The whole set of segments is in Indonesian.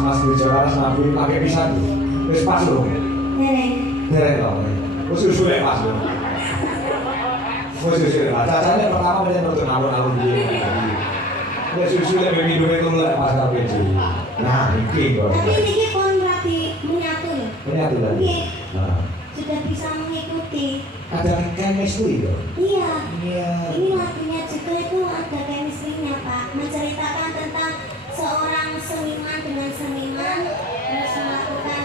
mas di Jakarta sambil pakai pisang wis pas lho dereng kok wis usulnya pas lho wis usulnya pas cacanya pertama banyak nonton alun-alun gini wis usulnya begitu itu lah pas kabeh nah ini kok tapi ini pun berarti menyatu ya menyatu tadi sudah bisa mengikuti ada chemistry ya? Iya ini lagunya juga itu ada chemistry-nya Pak menceritakan tentang seorang seniman dengan seniman terus melakukan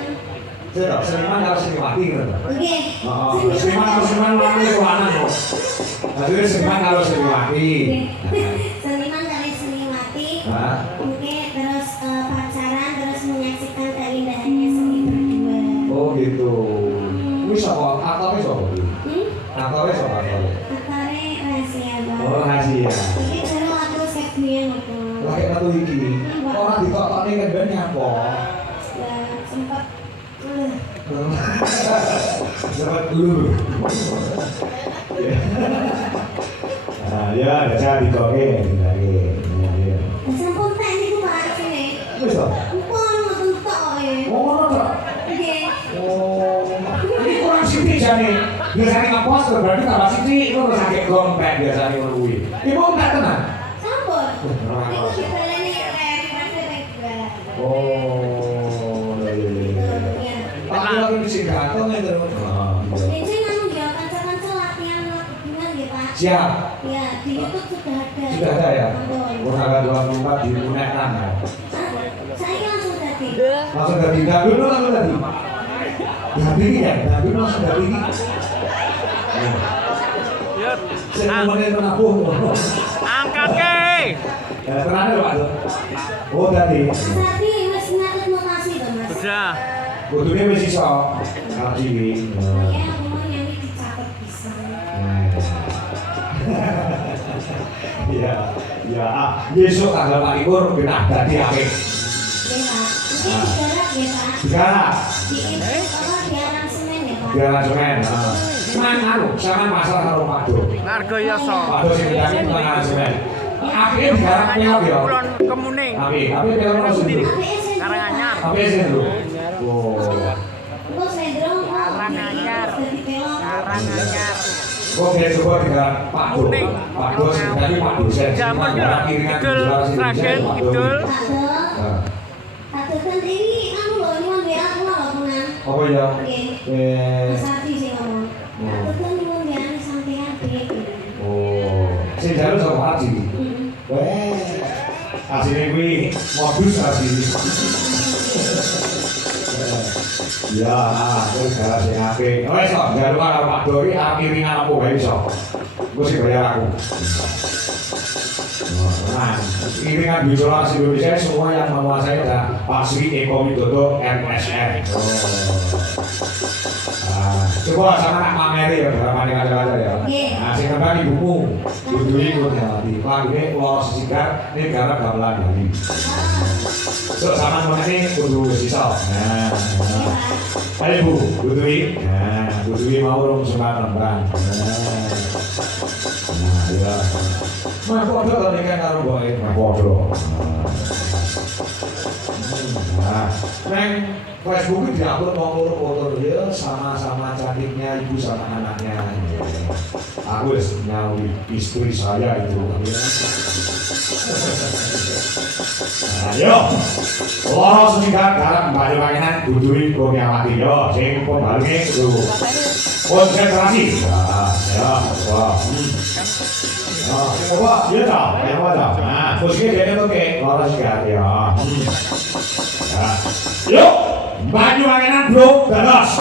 seniman harus seniwati gitu oke seniman itu anak kok maksudnya seniman harus seniwati seniman dari seniwati oke terus pacaran terus menyaksikan keindahannya seni berdua oh gitu wis apa aktornya siapa? Aktornya siapa aktornya? aktornya rahasia Pak oh rahasia ini baru lagu segmen itu lagi satu iki orang ditokoknya kan ben nyapa ya sempat sempat dulu nah ya ada saya ditokoknya lagi sampun tak ini Pak sini wis toh? mpun ngoten tok oh ngono toh? nggih oh ini kurang sithik jane biasanya ngapos berarti tambah sithik itu terus sakit gompet biasanya ngono kuwi iki mau tak tenan sampun niku dibaleni rem oh iya aku lagi di Gato nih terus ini anu ya kanca-kanca latihan gabungan ya Pak siap ya di YouTube sudah ada ya tanggal 24 dimunahkan ya saya langsung tadi dulu langsung tadi Dabi ya, Dabi langsung Dabi ini saya mau menabuh angkat ke pernah ada Pak oh tadi wis nyatet notasi to Mas udah butuhnya masih sok archivi saya mau nyanyi dicatat bisa ya besok tanggal 4 libur benar tadi apik ya Pak ini digarap ya Pak digarap di aransemen ya Pak di aransemen cuman sama masalah karo Pak Do Nargo Yoso Pak Do sing ngundang itu aransemen apiknya digarap peok ya Kulon Kemuning apik peok maksudnya Karanganyar apik sih lho oh terus sendrom Karanganyar Karanganyar kok dia coba dengan Pak Do Pak Do sing tadi Pak dosen zaman Idul Sragen Idul Ada kan ini anu loh ini mau biar aku loh punan apa ya Mas Ardi sih ngomong ada kan ini mau biar sampingan dek oh sing jalu sama Ardi weh asine kuwi modus asine ya terus gara sing apik wes kok jalu karo Pak Dori iringan apa wae iso engko sing bayar aku nah iringan isolasi Indonesia semua yang menguasai ada Pak Sri Eko Widodo MSN coba sama nak pameri ya drama ini ada ya nah sing nembang ibumu kudu ikut ya di Pak ini lolos sigar ini gara gamelan Bali so sama ini kudu sisa nah ayo Bu kudu nah kudu mau rong sempat nembang nah ya mah podo to nek karo boe mah podo nah neng Facebook itu diupload nomor foto dia sama-sama cantiknya ibu sama anaknya. Aku udah nyawi istri saya itu. Ayo, loros nikah dalam baju pakaian budui Kurniawati yo, sing pun balungnya itu konsentrasi. Ya, wah. Coba, iya dong, yang mana? Nah, posisinya dia tuh kayak loros nikah ya. Yuk. Baju pakaian bro, dados.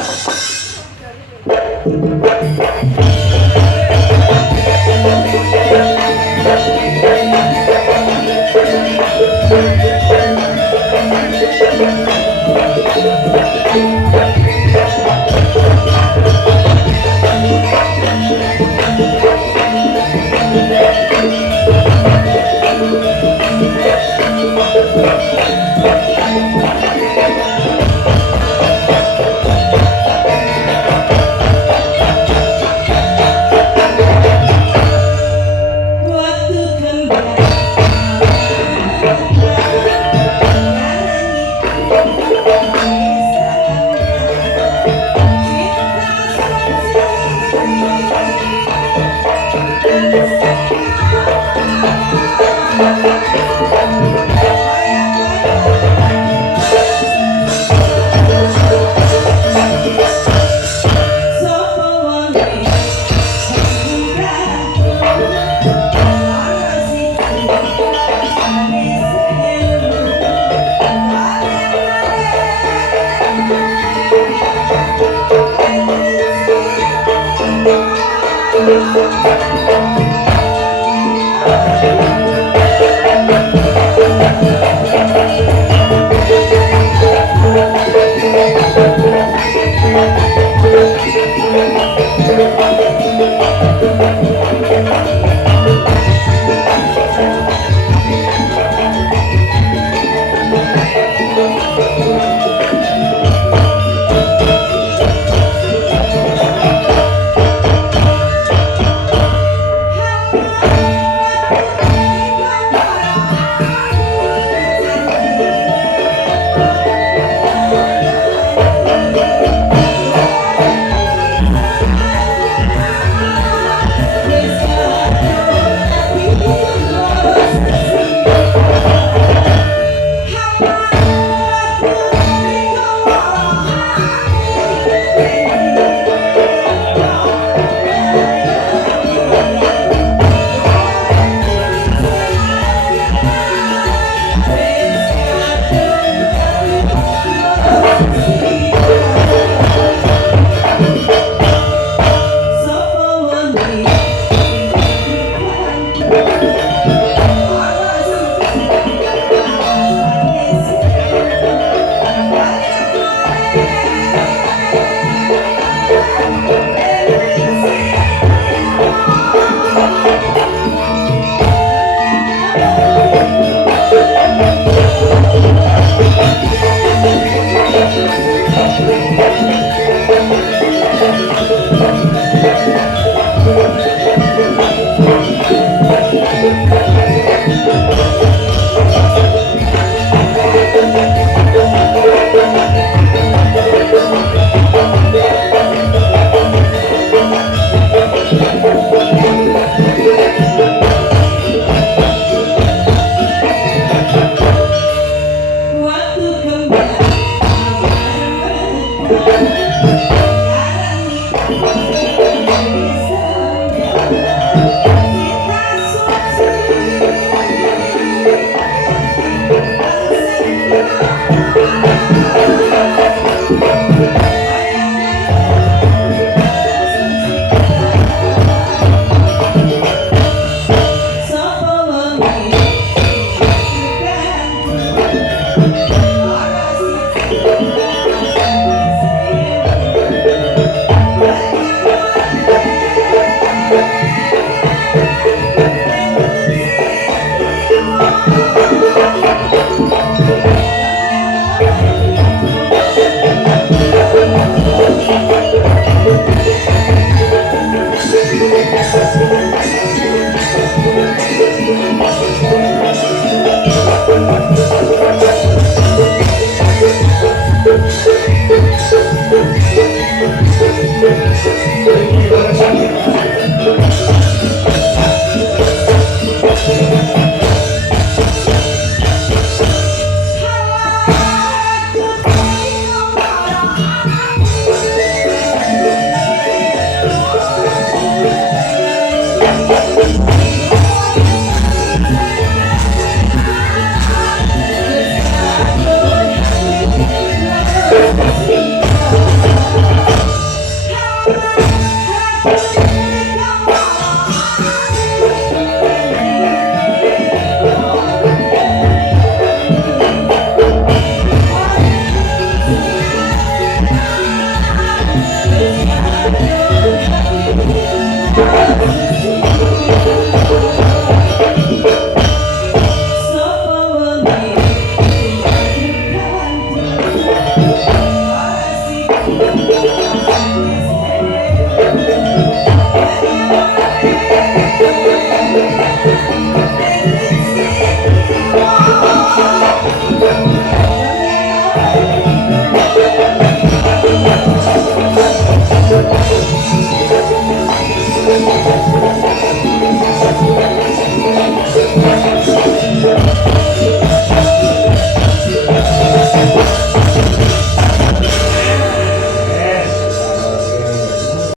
Thank you.